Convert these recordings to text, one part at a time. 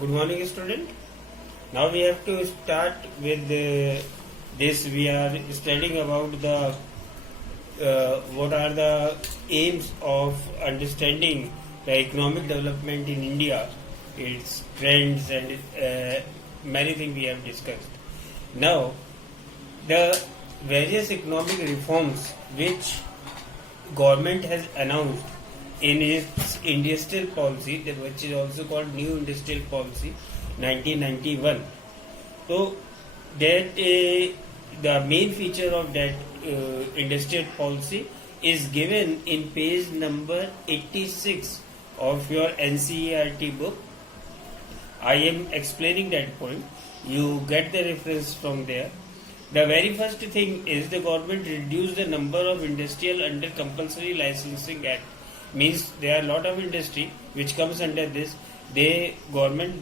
Good morning, student. Now we have to start with this. We are studying about the what are the aims of understanding the economic development in India, its trends and many things we have discussed. Now, the various economic reforms which government has announced in its industrial policy, which is also called New Industrial Policy 1991. So that the main feature of that industrial policy is given in page number 86 of your NCERT book. I am explaining that point. You get the reference from there. The very first thing is the government reduced the number of industrial under compulsory licensing act. Means there are a lot of industry which comes under this. The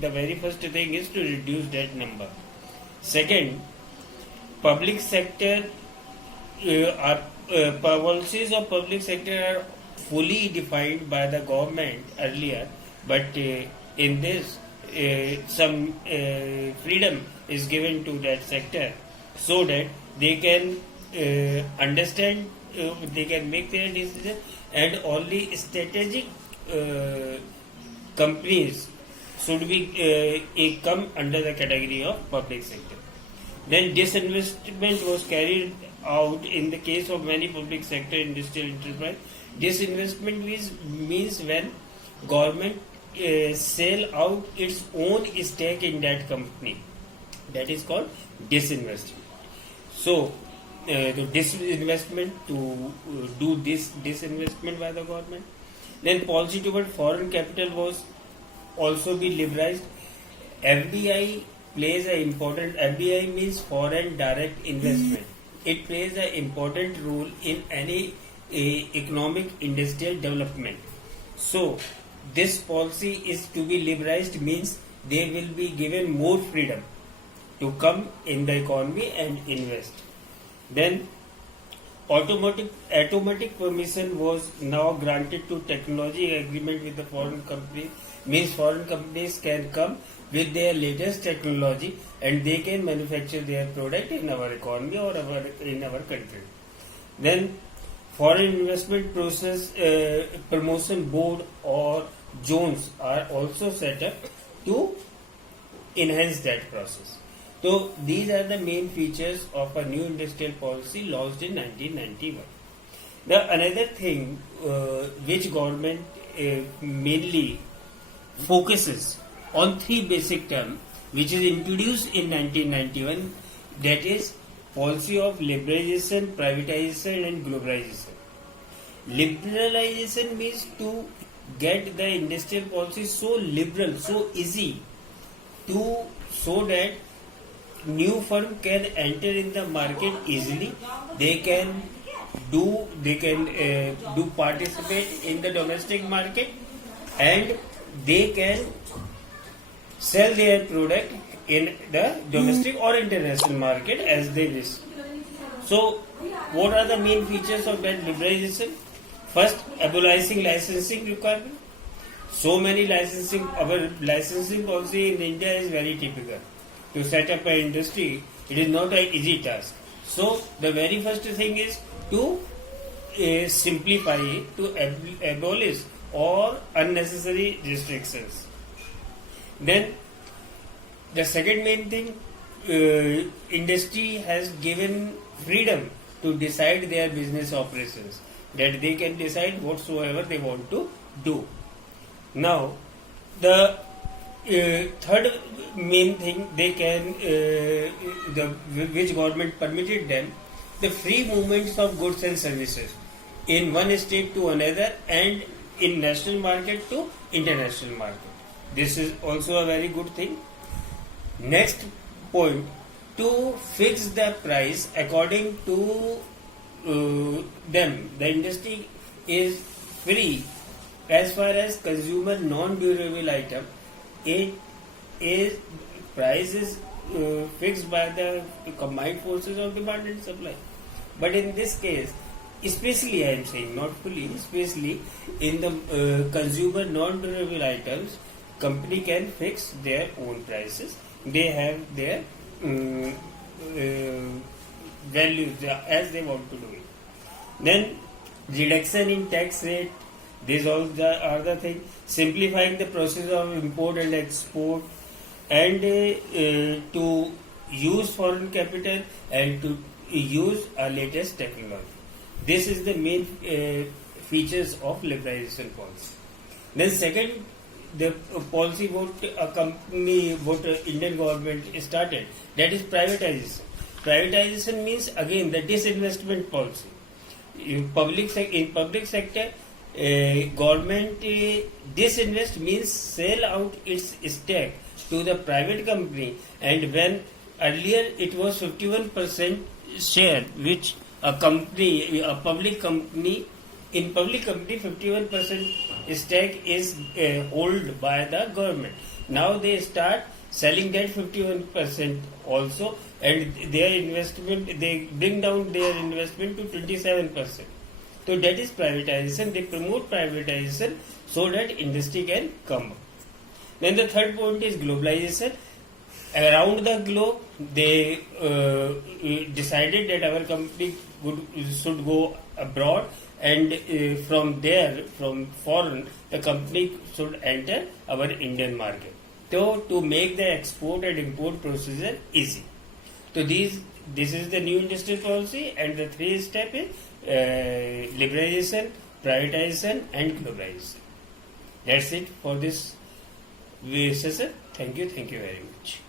very first thing is to reduce that number. Second, public sector policies of public sector are fully defined by the government earlier, but in this some freedom is given to that sector so that they can understand, they can make their decision, and only strategic companies should be come under the category of public sector. Then disinvestment was carried out in the case of many public sector industrial enterprise. Disinvestment means when government sell out its own stake in that company. That is called disinvestment. So the disinvestment, to do this disinvestment by the government. Then policy toward foreign capital was also be liberalized. FDI plays an important, FDI means foreign direct investment. It plays an important role in any economic industrial development. So this policy is to be liberalized, means they will be given more freedom to come in the economy and invest. Then automatic permission was now granted to technology agreement with the foreign companies. Means foreign companies can come with their latest technology and they can manufacture their product in our economy or in our country. Then foreign investment process promotion board or zones are also set up to enhance that process. So these are the main features of a new industrial policy launched in 1991. The another thing which government mainly focuses on three basic terms which is introduced in 1991, that is policy of liberalization, privatization and globalization. Liberalization means to get the industrial policy so liberal, so easy, to so that new firm can enter in the market easily. They can do participate in the domestic market and they can sell their product in the domestic or international market as they wish. So what are the main features of that liberalization? First, abolishing licensing requirement. So many our licensing policy in India is very typical. To set up an industry, it is not an easy task. So the very first thing is to simplify it, to abolish all unnecessary restrictions. Then the second main thing, industry has given freedom to decide their business operations, that they can decide whatsoever they want to do. Now the third main thing they can, which government permitted them, the free movements of goods and services in one state to another and in national market to international market. This is also a very good thing. Next point, to fix the price according to them. The industry is free as far as consumer non-durable item. It is price is fixed by the combined forces of demand and supply. But in this case, especially I am saying, not fully, especially in the consumer non-durable items, company can fix their own prices. They have their values as they want to do it. Then reduction in tax rate. These all are the things. Simplifying the process of import and export, and to use foreign capital and to use our latest technology. This is the main features of liberalization policy. Then second, the policy what Indian government started, that is privatization. Privatization means again the disinvestment policy. In public sector, government disinvest means sell out its stake to the private company, and when earlier it was 51% share which a public company 51% stake is held by the government. Now they start selling that 51% also, and their investment, they bring down their investment to 27%. So that is privatization. They promote privatization so that industry can come up. Then the third point is globalization. Around the globe, they decided that our company should go abroad, and from there, from foreign, the company should enter our Indian market. So to make the export and import procedure easy. So this is the new industrial policy, and the three step is liberalization, privatization, and globalization. That's it for this session. Thank you very much.